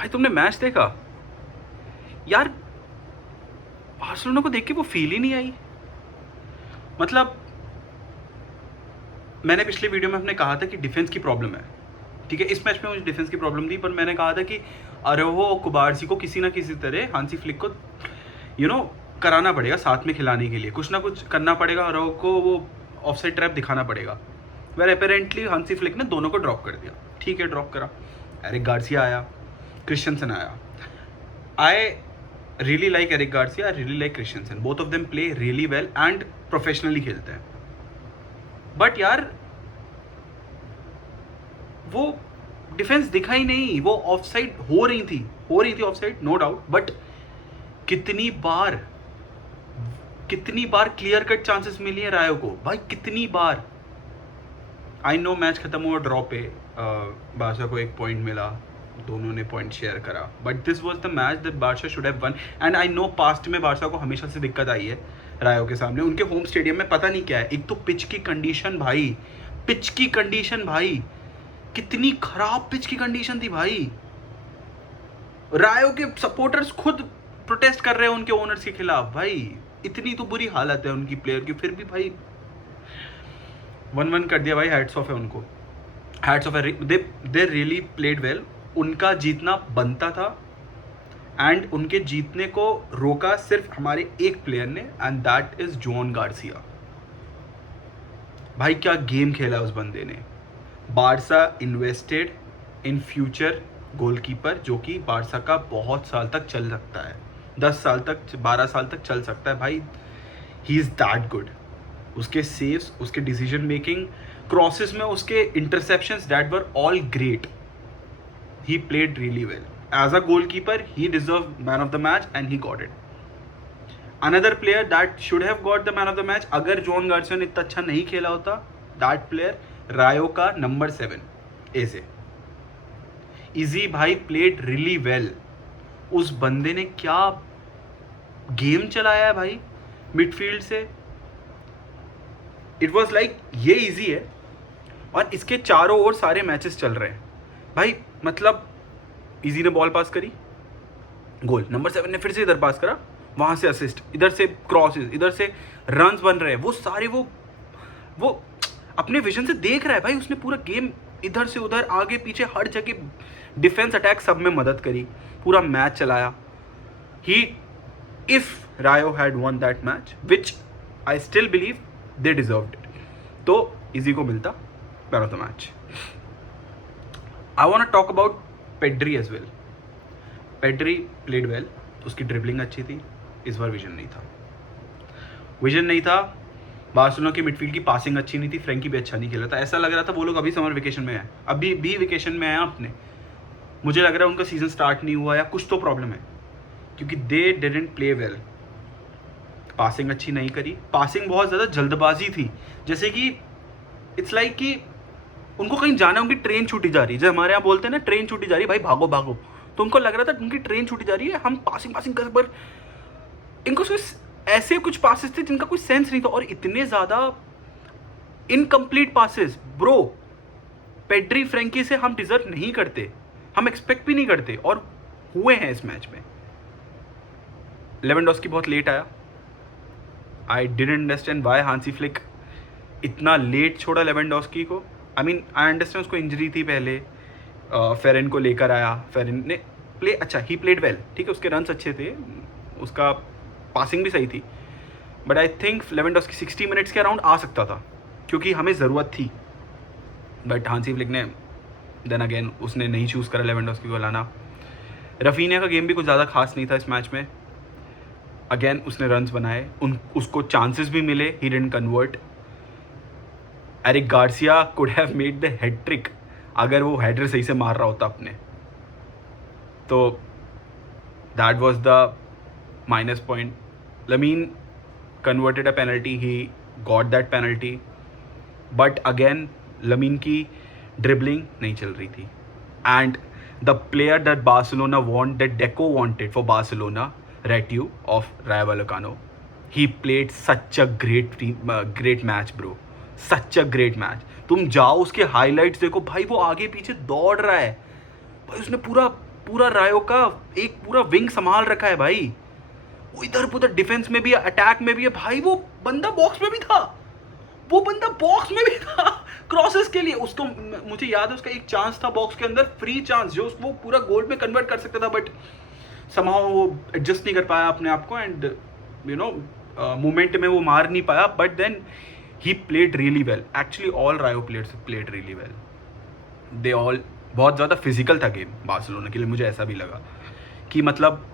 भाई तुमने मैच देखा यार? बार्सिलोना को देख के वो फील ही नहीं आई। मतलब मैंने पिछले वीडियो में अपने कहा था कि डिफेंस की प्रॉब्लम है, ठीक है। इस मैच में मुझे डिफेंस की प्रॉब्लम थी, पर मैंने कहा था कि अरोहो और कुबार्सी को किसी ना किसी तरह हांसी फ्लिक को कराना पड़ेगा, साथ में खिलाने के लिए कुछ ना कुछ करना पड़ेगा। अरोहो को वो ऑफसाइड ट्रैप दिखाना पड़ेगा। वेर अपेरेंटली हांसी फ्लिक ने दोनों को ड्रॉप कर दिया। ठीक है, ड्रॉप करा, एरिक गार्सिया आया, क्रिश्चियनसन आया। I really like Eric Garcia, I really like Christiansen. Both of them play really well and professionally खेलते हैं। बट यार वो डिफेंस दिखा ही नहीं। वो ऑफसाइड हो रही थी ऑफसाइड, नो डाउट। बट कितनी बार क्लियर कट चांसेस मिली है रायो को भाई, कितनी बार। आई नो मैच खत्म हुआ ड्रॉ पे, बादशाह को 1 पॉइंट मिला, दोनों ने पॉइंट शेयर करा। But this was the match that Badshah should have won. And I know past में बादशाह को हमेशा से दिक्कत आई है रायो के सामने। उनके होम स्टेडियम में पता नहीं क्या है, एक तो पिच की कंडीशन भाई, कितनी खराब पिच की कंडीशन थी भाई। रायो के सपोर्टर्स खुद प्रोटेस्ट कर रहे हैं उनके ओनर्स के खिलाफ भाई। इतनी तो बुरी हालत है उनकी प्लेयर की, फिर भी भाई 1-1 कर दिया भाई। हैट्स ऑफ है उनको, हैट्स ऑफ है। They really played well. उनका जीतना बनता था एंड उनके जीतने को रोका सिर्फ हमारे एक प्लेयर ने, and that is zone Garcia. भाई क्या गेम खेला उस बंदे ने। Barça invested in future goalkeeper, जो कि बारसा का बहुत साल तक चल सकता है, 10 साल तक, 12 साल तक चल सकता है भाई। He is that good. उसके सेव्स, उसके डिसीजन मेकिंग, क्रॉसेस में उसके interceptions, that were all great. He played really well as a goalkeeper. He deserve man of the match and he got it. Another player that should have got the man of the match, अगर Joan Garcia ने इतना अच्छा नहीं खेला होता, that player रायो का number 7 एजे। Easy भाई प्लेड रियली वेल। उस बंदे ने क्या गेम चलाया है भाई मिडफील्ड से। इट वॉज लाइक ये इजी है और इसके चारों ओर सारे मैचेस चल रहे हैं भाई। मतलब इजी ने बॉल पास करी, गोल। नंबर 7 ने फिर से इधर पास करा, वहां से असिस्ट, इधर से क्रॉसेस, इधर से रन्स बन रहे हैं। वो सारे वो अपने विजन से देख रहा है भाई। उसने पूरा गेम इधर से उधर, आगे पीछे, हर जगह, डिफेंस अटैक सब में मदद करी, पूरा मैच चलाया। He if Rayo had won that match, which I still believe they deserved it, तो इजी को मिलता man of the match. I want to talk about Pedri as well. Pedri played well, उसकी ड्रिबलिंग अच्छी थी। इस बार vision नहीं था। बार्सिलोना की मिडफील्ड की पासिंग अच्छी नहीं थी। फ्रैंकी भी अच्छा नहीं खेला था। ऐसा लग रहा था वो लोग अभी समर वेकेशन में है, अभी भी वेकेशन में है अपने। मुझे लग रहा है उनका सीजन स्टार्ट नहीं हुआ या कुछ तो प्रॉब्लम है, क्योंकि they didn't play well. Passing अच्छी नहीं करी, पासिंग बहुत ज़्यादा जल्दबाजी थी, जैसे कि इट्स लाइक कि उनको कहीं जाना है, उनकी ट्रेन छूटी जा रही है। जैसे हमारे यहाँ बोलते हैं ना, ट्रेन छूटी जा रही है भाई, भागो भागो। तो उनको लग रहा था उनकी ट्रेन छूटी जा रही है, हम पासिंग कर, पर इनको ऐसे कुछ पासेस थे जिनका कोई सेंस नहीं था, और इतने ज़्यादा incomplete passes bro. Pedri Frenkie से हम डिजर्व नहीं करते, हम एक्सपेक्ट भी नहीं करते, और हुए हैं इस मैच में। लेवेंडोस्की बहुत लेट आया। I didn't understand why Hansi Flick इतना लेट छोड़ा लेवेंडोस्की को। आई अंडरस्टैंड उसको इंजरी थी पहले, फेरन को लेकर आया, फेरन ने प्ले अच्छा, ही प्लेड वेल, ठीक है, उसके रन्स अच्छे थे, उसका पासिंग भी सही थी। But I think Lewandowski 60 minutes के अराउंड आ सकता था, क्योंकि हमें ज़रूरत थी। बट हांसी फ्लिक ने देन अगेन उसने नहीं चूज़ करा लेवेंडोस्की को लाना। रफीनिया का गेम भी कुछ ज़्यादा खास नहीं था इस मैच में। अगेन उसने रन्स बनाए, उसको चांसेस भी मिले, he didn't convert. Eric Garcia could have made the hat-trick अगर वो हेडर सही से मार रहा होता अपने, तो that was the minus point. Lamine converted a penalty, he got that penalty, but again Lamine की ड्रिबलिंग नहीं चल रही थी। And the player that Barcelona want, that Deco wanted for Barcelona, Ratiu of Rayo Vallecano, he played such a great match bro, such a great match। तुम जाओ उसके highlights देखो भाई, वो आगे पीछे दौड़ रहा है भाई। उसने पूरा रायो का एक पूरा विंग संभाल रखा है भाई, वो इधर उधर डिफेंस में भी है, अटैक में भी है भाई, वो बंदा बॉक्स में भी था, वो बंदा बॉक्स में भी था क्रॉसेस के लिए। उसको मुझे याद है उसका एक चांस था बॉक्स के अंदर, फ्री चांस जो वो पूरा गोल में कन्वर्ट कर सकता था, बट समहाउ वो एडजस्ट नहीं कर पाया अपने आप को एंड यू नो मोमेंट में वो मार नहीं पाया, but then he played really well. Actually all Rayo players played really well, they all, बहुत ज़्यादा फिजिकल था गेम बार्सिलोना के लिए, मुझे ऐसा भी लगा कि मतलब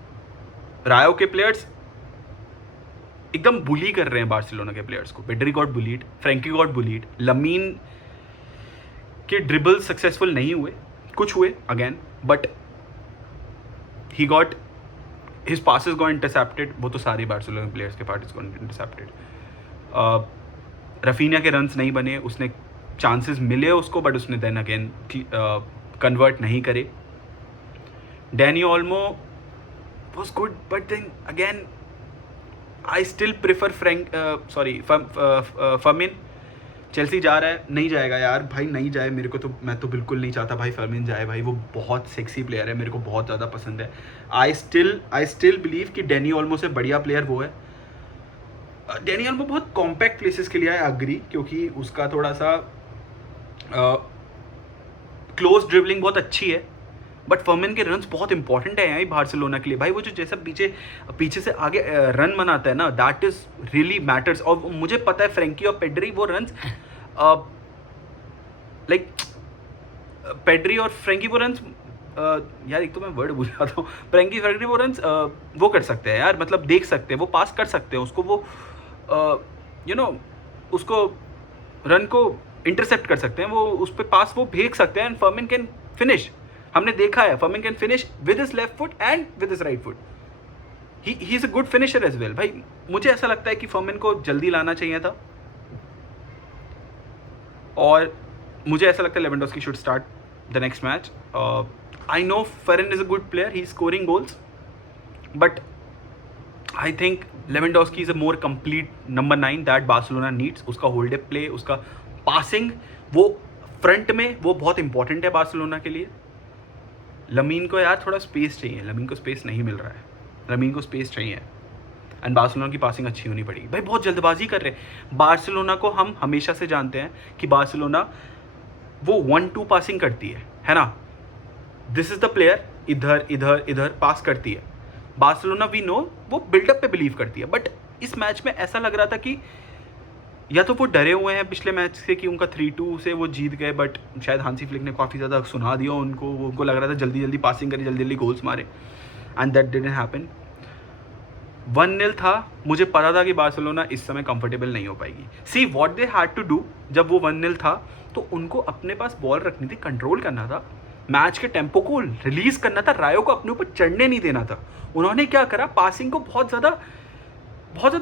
रायो के प्लेयर्स एकदम बुली कर रहे हैं बार्सिलोना के प्लेयर्स को। Pedri got bullied, Frenkie got bullied, Lamine के ड्रिबल सक्सेसफुल नहीं हुए, कुछ हुए again, but he got his passes got intercepted, वो तो सारे बार्सिलोना प्लेयर्स के पार्टिस गॉट इंटरसेप्टेड। रफीनिया के रन्स नहीं बने, उसने चांसेस मिले उसको, बट उसने देन अगेन कन्वर्ट नहीं करे। Dani Olmo was good, but then again I still prefer Fermin. Chelsea जा रहा है, नहीं जाएगा यार भाई, नहीं जाए, मेरे को तो, मैं तो बिल्कुल नहीं चाहता भाई फर्मिन जाए भाई, वो बहुत सेक्सी प्लेयर है, मेरे को बहुत ज़्यादा पसंद है। आई स्टिल बिलीव कि डैनी ओल्मो से बढ़िया प्लेयर वो है। डैनी ओल्मो बहुत कॉम्पैक्ट प्लेसेस के लिए है, अग्री, क्योंकि उसका थोड़ा सा क्लोज ड्रिबलिंग बहुत अच्छी है, बट फर्मिन के रन्स बहुत इंपॉर्टेंट है यहाँ बार्सिलोना के लिए भाई। वो जो जैसा पीछे से आगे रन बनाता है ना, दैट इज रियली मैटर्स। और मुझे पता है फ्रैंकी और पेड्री वो रन्स लाइक पेड्री और फ्रैंकी वो रन्स यार, एक तो मैं वर्ड भूल जाता हूँ, फ्रैंकी पेड्री वो रन्स वो कर सकते हैं यार, मतलब देख सकते हैं, वो पास कर सकते हैं उसको, वो यू नो उसको रन को इंटरसेप्ट कर सकते हैं, वो उस पर पास वो भेज सकते हैं, एंड फर्मिन कैन फिनिश। हमने देखा है Fermin can finish with his left foot and with his right foot, he is a good finisher as well भाई। मुझे ऐसा लगता है कि फर्मिन को जल्दी लाना चाहिए था, और मुझे ऐसा लगता है Lewandowski should start the next match. I know Ferran is a good player, he is scoring goals, but I think Lewandowski is a more complete number 9 that Barcelona needs. उसका होल्ड अप प्ले, उसका passing, वो front में वो बहुत important है Barcelona के लिए। Lamin को यार थोड़ा स्पेस चाहिए, लमीन को स्पेस नहीं मिल रहा है, लमीन को स्पेस चाहिए, एंड बार्सिलोना की पासिंग अच्छी होनी पड़ेगी भाई। बहुत जल्दबाजी कर रहे हैं बार्सिलोना को, हम हमेशा से जानते हैं कि बार्सिलोना वो 1-2 पासिंग करती है ना, दिस इज द प्लेयर, इधर इधर इधर पास करती है। बार्सिलोना वी नो वो बिल्डअप पे बिलीव करती है, बट इस मैच में ऐसा लग रहा था कि या तो वो डरे हुए हैं पिछले मैच से कि उनका 3-2 से वो जीत गए, बट शायद हांसी फ्लिक ने काफ़ी ज़्यादा सुना दिया उनको लग रहा था जल्दी जल्दी पासिंग करें, जल्दी जल्दी गोल्स मारे, एंड दैट डिडंट हैपन। 1-0 था, मुझे पता था कि बार्सिलोना इस समय कंफर्टेबल नहीं हो पाएगी। See what they had to do, जब वो 1-0 था तो उनको अपने पास बॉल रखनी थी, कंट्रोल करना था, मैच के टेम्पो को रिलीज करना था, रायो को अपने ऊपर चढ़ने नहीं देना था। उन्होंने क्या करा, पासिंग को बहुत ज़्यादा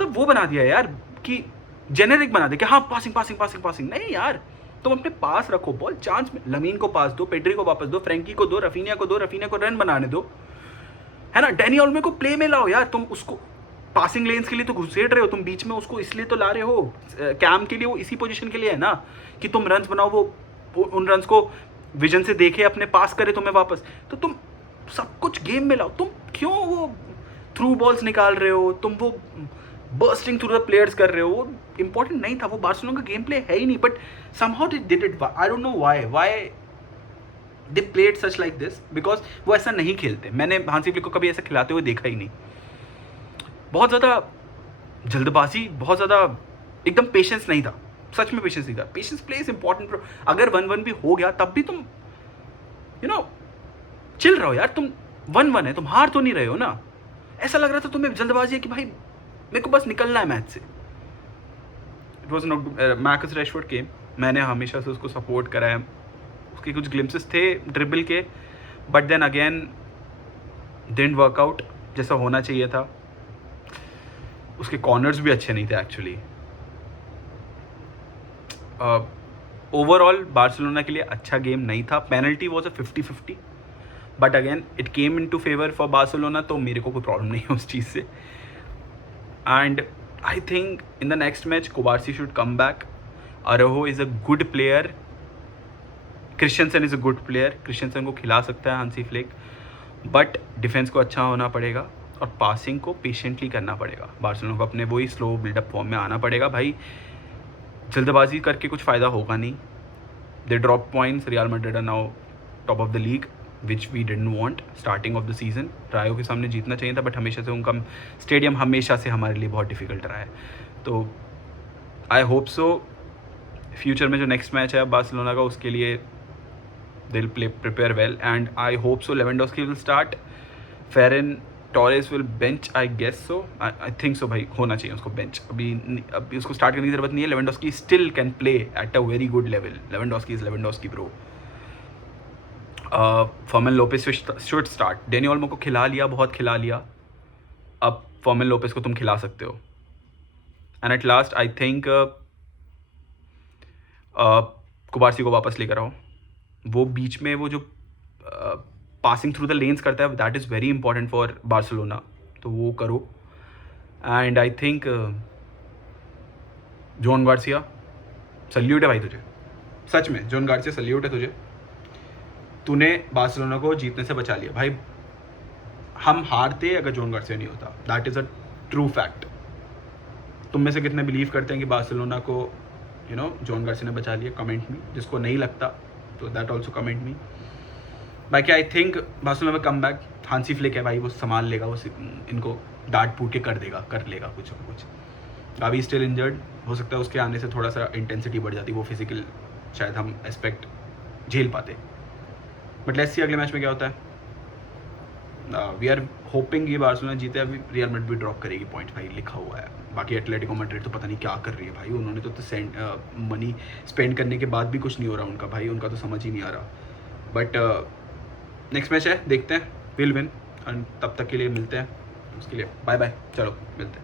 वो बना दिया यार, कि जेनेरिक बना दे कि हाँ पासिंग पासिंग पासिंग पासिंग। नहीं यार, तुम अपने पास रखो बॉल, चांस में लमीन को पास दो, पेड्री को वापस दो, फ्रैंकी को दो, रफीनिया को दो, रफीनिया को रन बनाने दो, है ना। डैनी ओल्मो को प्ले में लाओ यार, तुम उसको पासिंग लेन्स के लिए तो घुसेड़ रहे हो, तुम बीच में उसको इसलिए तो ला रहे हो, कैम के लिए वो इसी पोजीशन के लिए है ना, कि तुम रन्स बनाओ, वो उन रन्स को विजन से देखे, अपने पास करे तुम्हें वापस। तो तुम सब कुछ गेम में लाओ, तुम क्यों वो थ्रू बॉल्स निकाल रहे हो, तुम वो बर्स्टिंग थ्रू द प्लेयर्स कर रहे हो, वो इंपॉर्टेंट नहीं था, वो बार्सिलोना का गेम प्ले है ही नहीं, but somehow they did it. I don't know why they played such like this, because वो ऐसा नहीं खेलते। मैंने हांसी फ्लिक को कभी ऐसा खिलाते हुए देखा ही नहीं। बहुत ज़्यादा जल्दबाजी, बहुत ज़्यादा एकदम पेशेंस नहीं था, सच में पेशेंस नहीं था। Patience play is important. अगर 1-1 भी हो गया तब भी तुम यू नो चिल रहो यार, तुम 1-1 है, तुम हार तो नहीं रहे हो ना। ऐसा लग रहा था तुम्हें जल्दबाजी है कि भाई मेरे को बस निकलना है मैच से। It was not Marcus Rashford के, मैंने हमेशा से उसको सपोर्ट करा है, उसके कुछ ग्लिम्सेस थे ड्रिबल के, but then again didn't work out जैसा होना चाहिए था। उसके कॉर्नर्स भी अच्छे नहीं थे एक्चुअली। ओवरऑल बार्सिलोना के लिए अच्छा गेम नहीं था। Penalty was a 50-50, but again it came into favour for Barcelona, तो मेरे को कोई प्रॉब्लम नहीं है उस चीज़ से। And I think in the next match Cubarsi should come back. Araujo is a good player, Christensen is a good player, Christensen को खिला सकता है हांसी फ्लिक। बट डिफेंस को अच्छा होना पड़ेगा और पासिंग को पेशेंटली करना पड़ेगा। बार्सिलोना को अपने वही स्लो बिल्डअप फॉर्म में आना पड़ेगा भाई। जल्दबाजी करके कुछ फ़ायदा होगा नहीं। They drop points, Real Madrid are now top of the league which we didn't want starting of the season. Rayo के सामने जीतना चाहिए था, बट हमेशा से उनका स्टेडियम हमेशा से हमारे लिए बहुत डिफिकल्ट रहा है। तो आई होप सो फ्यूचर में जो नेक्स्ट मैच है बार्सिलोना का, उसके लिए they'll play prepare well, and I hope so Lewandowski will start. Ferran Torres will bench, I guess so. I think so भाई, होना चाहिए उसको बेंच। अभी उसको स्टार्ट करने की ज़रूरत नहीं है। Lewandowski still can play at a very good level. Lewandowski is Lewandowski bro. Fermin Lopez should start. Dani Olmo को खिला लिया, बहुत खिला लिया, अब फर्मिन लोपेस को तुम खिला सकते हो। And at last I think कुबार्सी को वापस लेकर आओ। वो बीच में वो जो पासिंग थ्रू द लेन्स करता है, that is very important for Barcelona, तो वो करो। And I think Joan Garcia, salute है भाई तुझे, सच में जॉन गार्सिया सल्यूट है तुझे। तूने बार्सिलोना को जीतने से बचा लिया भाई। हम हारते अगर जॉन गार्सिया नहीं होता, that is a true fact. तुम में से कितने बिलीव करते हैं कि बार्सिलोना को जॉन गार्सिया ने बचा लिया? कमेंट में। जिसको नहीं लगता तो दैट ऑल्सो कमेंट मी। बाकी आई थिंक बार्सिलोना में कम बैक, हांसी फ्लिक है भाई, वो संभाल लेगा, वो इनको डांट फूट के कर लेगा कुछ ना कुछ। गावी स्टिल इंजर्ड, हो सकता है उसके आने से थोड़ा सा इंटेंसिटी बढ़ जाती, वो फिजिकल शायद हम एस्पेक्ट झेल पाते। बट लेट्स सी अगले मैच में क्या होता है। वी आर होपिंग ये बार्सिलोना जीते। अभी रियल मैड्रिड भी ड्रॉप करेगी पॉइंट भाई, लिखा हुआ है। बाकी एटलेटिको मैड्रिड तो पता नहीं क्या कर रही है भाई, उन्होंने तो मनी स्पेंड करने के बाद भी कुछ नहीं हो रहा उनका भाई, उनका तो समझ ही नहीं आ रहा। बट नेक्स्ट मैच है, देखते हैं, विल विन। एंड तब तक के लिए मिलते हैं, उसके लिए बाय बाय, चलो मिलते हैं।